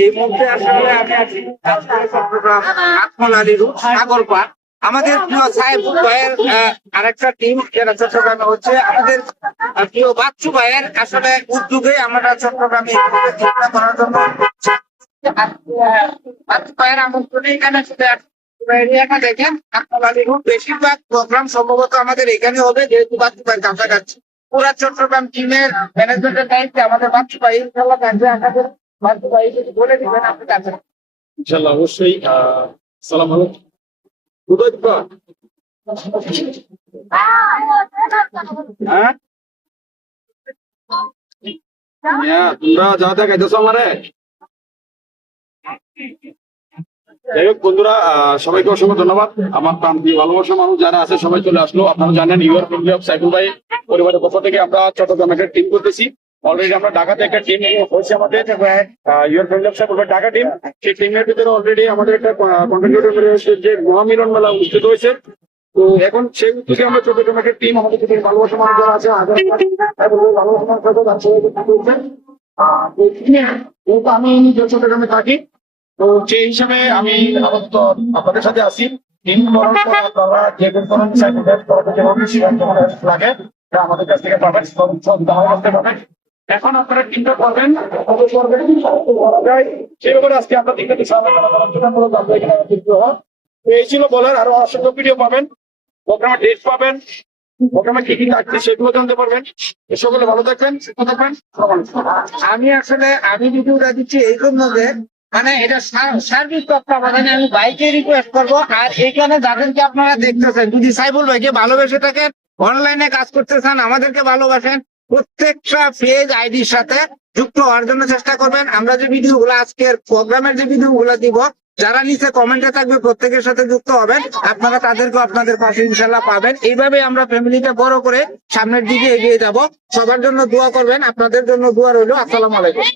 এই মুহূর্তে আসলে আমি আছি চট্টগ্রাম আত্মল আলী রোড সাগর পাড়। আমাদের প্রিয় সাহেবুল ভাইয়ের আরেকটা টিম যারা চট্টগ্রামে হচ্ছে, আমাদের প্রিয় বাচ্চু ভাইয়ের আসলে উদ্যোগে আমরা চট্টগ্রামে চিন্তা করার জন্য বাচ্চু ভাইয়ের আমন্ত্রণে এখানে চলে আসছি। এরিয়াটা দেখেন আত্মল আলী রোড, বেশিরভাগ প্রোগ্রাম সম্ভবত আমাদের এখানে হবে, যেহেতু বাচ্চু ভাই কাছাকাছি। পুরা চট্টগ্রাম টিমের ম্যানেজমেন্টের দায়িত্বে আমাদের বাচ্চু ভাই ইনশাল্লাহ থাকবে। আমাদের বাচ্চু ভাই যদি বলে দিবেন আপনি কাছে। ইনশাল্লাহ, অবশ্যই। সালাম আলাইকুম। কোথায় দিবা? হ্যাঁ, তোমরা যা দেখাইতেছো আমারে। যাই হোক বন্ধুরা, সবাইকে অসংখ্য ধন্যবাদ। আমার প্রান্তীয় ভালোবাসা মানুষ যারা আছে সবাই চলে আসলো। আপনারা জানেন ইউর ফ্যামিলি অফ সাইফুল ভাই পরিবারের পক্ষ থেকে আমরা চট্টগ্রামে একটা টিম করতেছি। অলরেডি আমরা ঢাকাতে একটা টিম হয়েছে আমাদের ইউর ফ্যামিলি অফ সাইফুল ভাই ঢাকা টিম। সেই টিমের ভিতরে অলরেডি আমাদের একটা কন্ট্রিবিউটর যে মহামিলন মেলা অনুষ্ঠিত হয়েছে। তো এখন সেই উদ্যোগে আমরা চট্টগ্রামে একটা টিম, আমাদের থেকে ভালোবাসা মানুষ যারা আছে ভালোবাসা মানুষ যেহেতু আমি নিজে চট্টগ্রামে থাকি, তো সেই হিসাবে আমি আপাতত আপনাদের সাথে আছি। টিম করার পর আপনারা যে কোনো লাগে আমাদের কাছ থেকে পাবেন, করতে পাবেন। এখন আপনারা টিমটা করবেন সেই ব্যাপারে আজকে আমরা টিমটা আলোচনা করার জন্য মূলত আমরা এখানে যুক্ত হওয়া। তো এই ছিল বলার। আরো অসংখ্য ভিডিও পাবেন, প্রোগ্রামের ডেট পাবেন, প্রোগ্রামে কি কি থাকছে সেগুলো জানতে পারবেন। সকলে ভালো থাকবেন, সুস্থ থাকবেন। আমি ভিডিওটা দিচ্ছি এই জন্য যে মানে এটা সার্বিক তত্ত্বাবধানে আমি বাইকে রিকোয়েস্ট করবো। আর এখানে যাদেরকে আপনারা দেখতেছেন, যদি সাইফুল ভাইকে ভালোবেসে থাকেন, অনলাইনে কাজ করতে চান, আমাদেরকে ভালোবাসেন, প্রত্যেকটা পেজ আইডির সাথে যুক্ত হওয়ার জন্য চেষ্টা করবেন। আমরা যে ভিডিওগুলো আজকের প্রোগ্রামের যে ভিডিওগুলো দিব, যারা নিচে কমেন্টে থাকবে প্রত্যেকের সাথে যুক্ত হবেন, আপনারা তাদেরকে আপনাদের পাশে ইনশাল্লাহ পাবেন। এইভাবে আমরা ফ্যামিলিটা বড় করে সামনের দিকে এগিয়ে যাব। সবার জন্য দোয়া করবেন, আপনাদের জন্য দোয়া রইল। আসসালামু আলাইকুম।